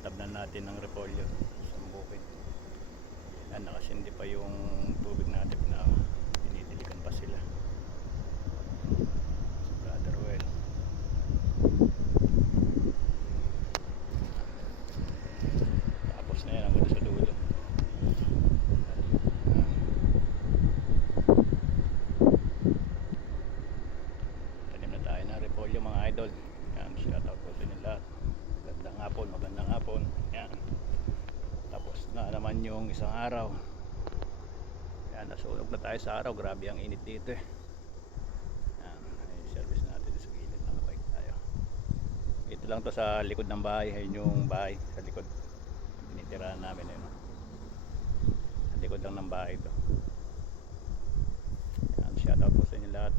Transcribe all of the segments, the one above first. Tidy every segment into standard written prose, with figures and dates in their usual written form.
tinatabnan natin ng repolyo sa bukid. Yan, nakasindi pa yung tubig natin na dinidiligan pa sila. Brother Well. Tapos na yan hanggang sa dulo. Tanim na tayo ng repolyo mga idol. Yan, shoutout po sa inyo lahat. Magandang hapon. Yan. Tapos na naman yung isang araw. Yan, nasunog na tayo sa araw. Grabe ang init dito eh. Yan, yung service natin sa gilid. Nakabike tayo. Ito lang to sa likod ng bahay. Ayun yung bahay sa likod. Tinitirahan namin eh, no? Sa likod lang ng bahay to. Yan, shoutout po sa inyo lahat.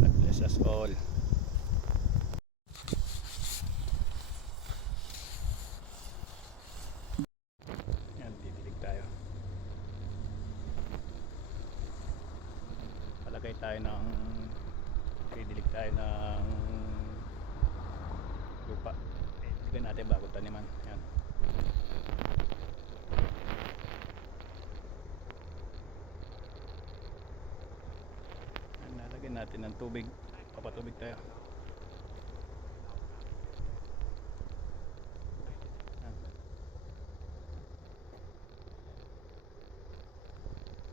God bless us all. Didilig tayo ng lupa. Didigan natin bago taniman. Yan. Nalagyan natin ng tubig. Papatubig tayo. Yan.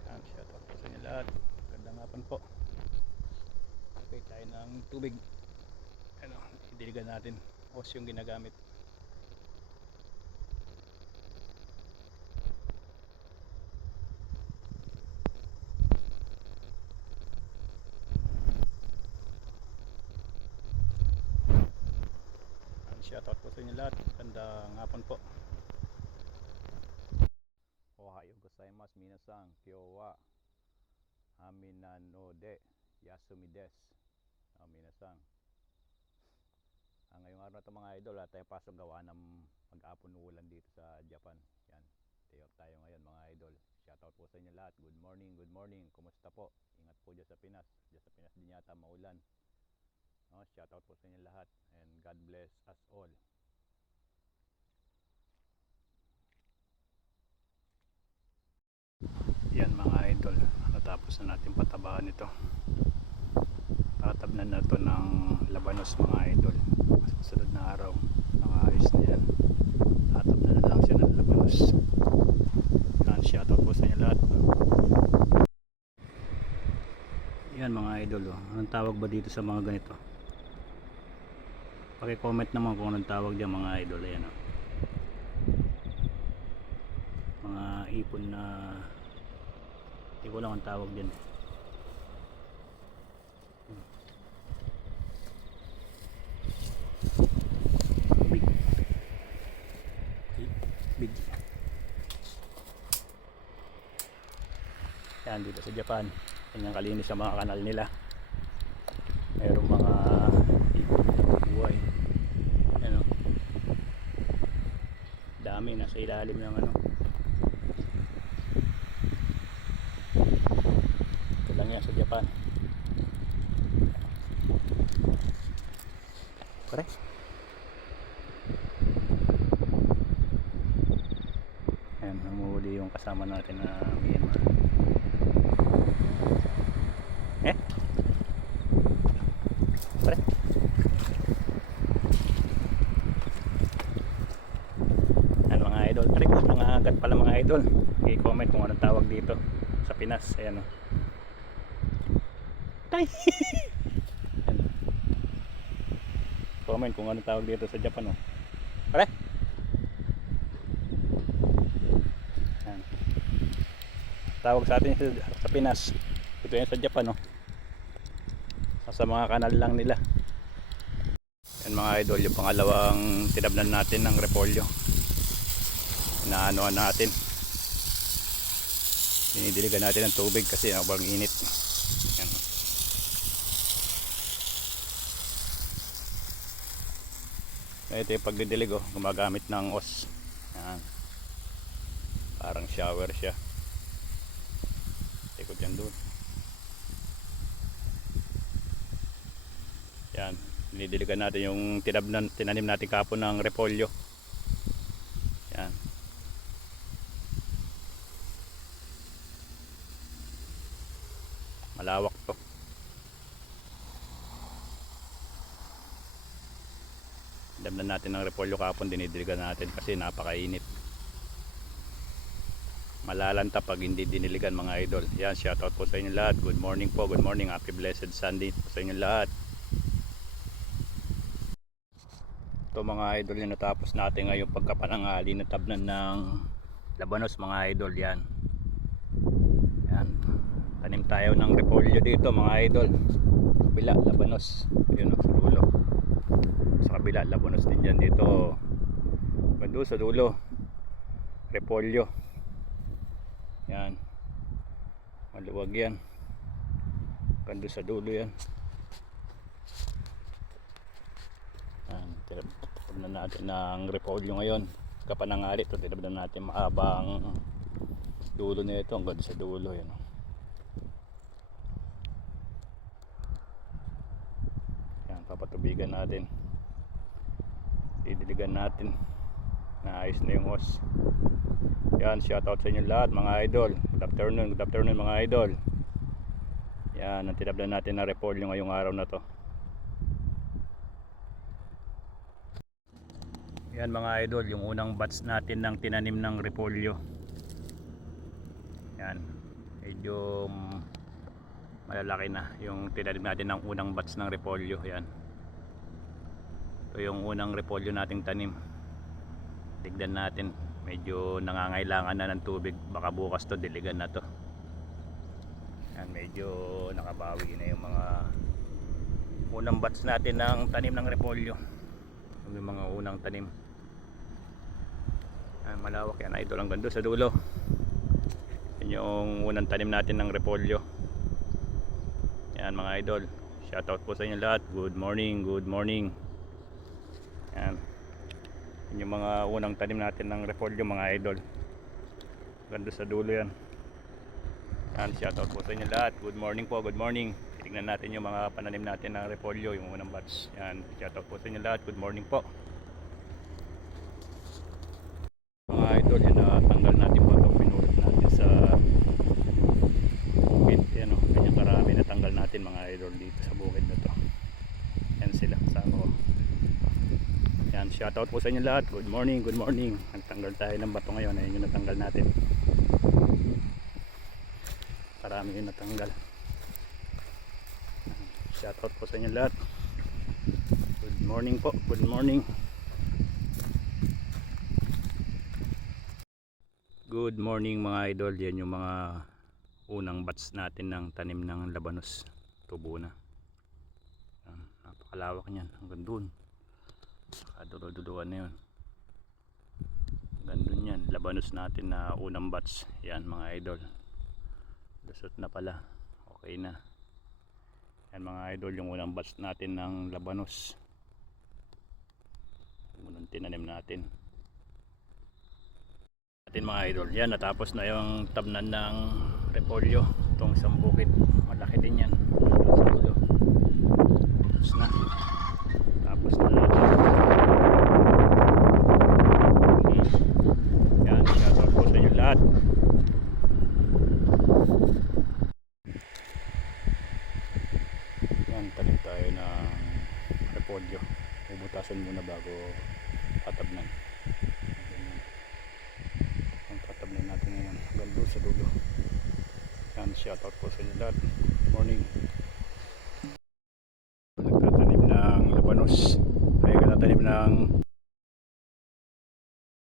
Yan. Shoutout po sa inyo lahat. Gandang hapon po. Okay tayo ng tubig. Ano, idiligan natin. Hose yung ginagamit. Shoutout po sa inyo lahat. Gandang hapon po. Ohayo gozaimasu minasan. Kyou wa Haminano de Yasumi des. Minasan. Ngayong araw na ito mga idol, tayo pasok gawa ng mag-apon ulan dito sa Japan. Yan. Tayo ngayon mga idol. Shoutout po sa inyo lahat. Good morning, good morning. Kumusta po? Ingat po dyan sa Pinas. Dyan sa Pinas din yata maulan. No, shoutout po sa inyo lahat. And God bless us all. Yan mga idol. Natapos na natin patabahan ito. Tatabnan na ito ng labanos mga idol. Sa sunod na araw nakaayos na yan. Tatabnan na lang siya ng labanos. Yan, shoutout po sa inyo lahat. Yan mga idol, oh. Anong tawag ba dito sa mga ganito? Paki-comment naman kung anong tawag diyan mga idol. Ayan, oh. Mga ipon na hindi ko lang ang tawag diyan. Big. Yan dito sa Japan. Kanyang kalinis sa mga kanal nila. Mayroong mga ipon na buhay. Ano? Dami nasa ilalim ng ano. Ito lang yan sa Japan. Correct? Ayan, namuli yung kasama natin na Myanmar. Correct? Ano mga idol? Correct? Mga agat pala mga idol. I-comment kung anong tawag dito sa Pinas. Ayan o. Tay! Comment kung anong tawag dito sa Japan o. Correct? Tawag sa atin sa Pinas. Ito yan sa Japan, no? Sa mga kanal lang nila. Yan mga idol, yung pangalawang tinabnan natin ng repolyo. Inaanoan natin. Dinidiligan natin ng tubig kasi abang init. Yan. Ito yung pagdidilig, oh, gumagamit ng os. Yan. Parang shower siya. Ikot yan doon. Yan, dinidiligan natin yung tinanim natin kapon ng repolyo. Damnan natin ng repolyo kapon, dinidiligan natin kasi napakainit. Malalanta pag hindi diniligan mga idol. Yan, shoutout po sa inyo lahat. Good morning po, good morning. Happy blessed Sunday po sa inyo lahat. Ito mga idol, yung natapos natin ngayon pagkapananghali na tabnan ng labanos mga idol. Yan. Yan. Tanim tayo ng repolyo dito mga idol. Sa kabila, labanos. Yun sa dulo. Sa kabila, labanos din dyan dito. Bando sa dulo. Repolyo. Yan. Maluwag yan. Bando sa dulo yan. Yan. Tinabdan natin ng repolyo ngayon. Kapananghali ito. Tinabdan natin mahabang dulo na ito. Hanggang sa dulo yan. Yan. Papatubigan natin. Didiligan natin. Naayos na yung hose. Yan, shoutout sa inyo lahat mga idol. Good afternoon mga idol. Yan, ang tinabdan natin na repolyo ngayong araw na to. Yan mga idol, yung unang batch natin ng tinanim ng repolyo. Yan, medyo malalaki na yung tinanim natin ng unang batch ng repolyo. Yan, ito yung unang repolyo nating tanim. Tignan natin, medyo nangangailangan na ng tubig, baka bukas to diligan na to. Yan, medyo nakabawi na yung mga unang batch natin ng tanim ng repolyo. Yung mga unang tanim. Yan, malawak yan idol, hanggang doon sa dulo. Yan yung unang tanim natin ng repolyo. Yan mga idol, shoutout po sa inyo lahat. Good morning, good morning. Yan, yung mga unang tanim natin ng repolyo mga idol. Ganda sa dulo yan. Yan, shoutout po sa inyo lahat. Good morning po, good morning. Tignan natin yung mga pananim natin ng repolyo, yung unang batch. Yan, shoutout po sa inyo lahat. Good morning po. Mga idol, yun na tanggal natin po ito. Pinulot natin sa bukid. Yan o, kanyang karami na tanggal natin mga idol dito sa bukid na to. Yan sila, kasama ko. Yan, shoutout po sa inyo lahat. Good morning, good morning. Nagtanggal tayo ng bato ngayon. Ayun yung natanggal natin. Marami yung natanggal. Shoutout po sa inyo lahat. Good morning po, good morning. Good morning mga idol. Yan yung mga unang batch natin ng tanim ng labanos. Tubo na. Yan, napakalawak niyan. Hanggang dun. Dulo-duluan na yun. Gandun yan, labanos natin na unang batch. Yan mga idol, lusot na pala, okay na. Yan mga idol, yung unang batch natin ng labanos, unang tinanim natin mga idol. Yan, natapos na yung tabnan ng repolyo. Itong isang bukid, malaki din yan. Tapos na natin. Yan, shoutout po sa inyo lahat. Yan, tanim tayo ng repolyo. Bubutasan muna bago tatabnan. Ang tatabnan natin ngayon hanggang doon sa dulo. Yan, shoutout po sa inyo lahat. Morning. Nagtatanim ng labanos. Ay, nagtatanim ng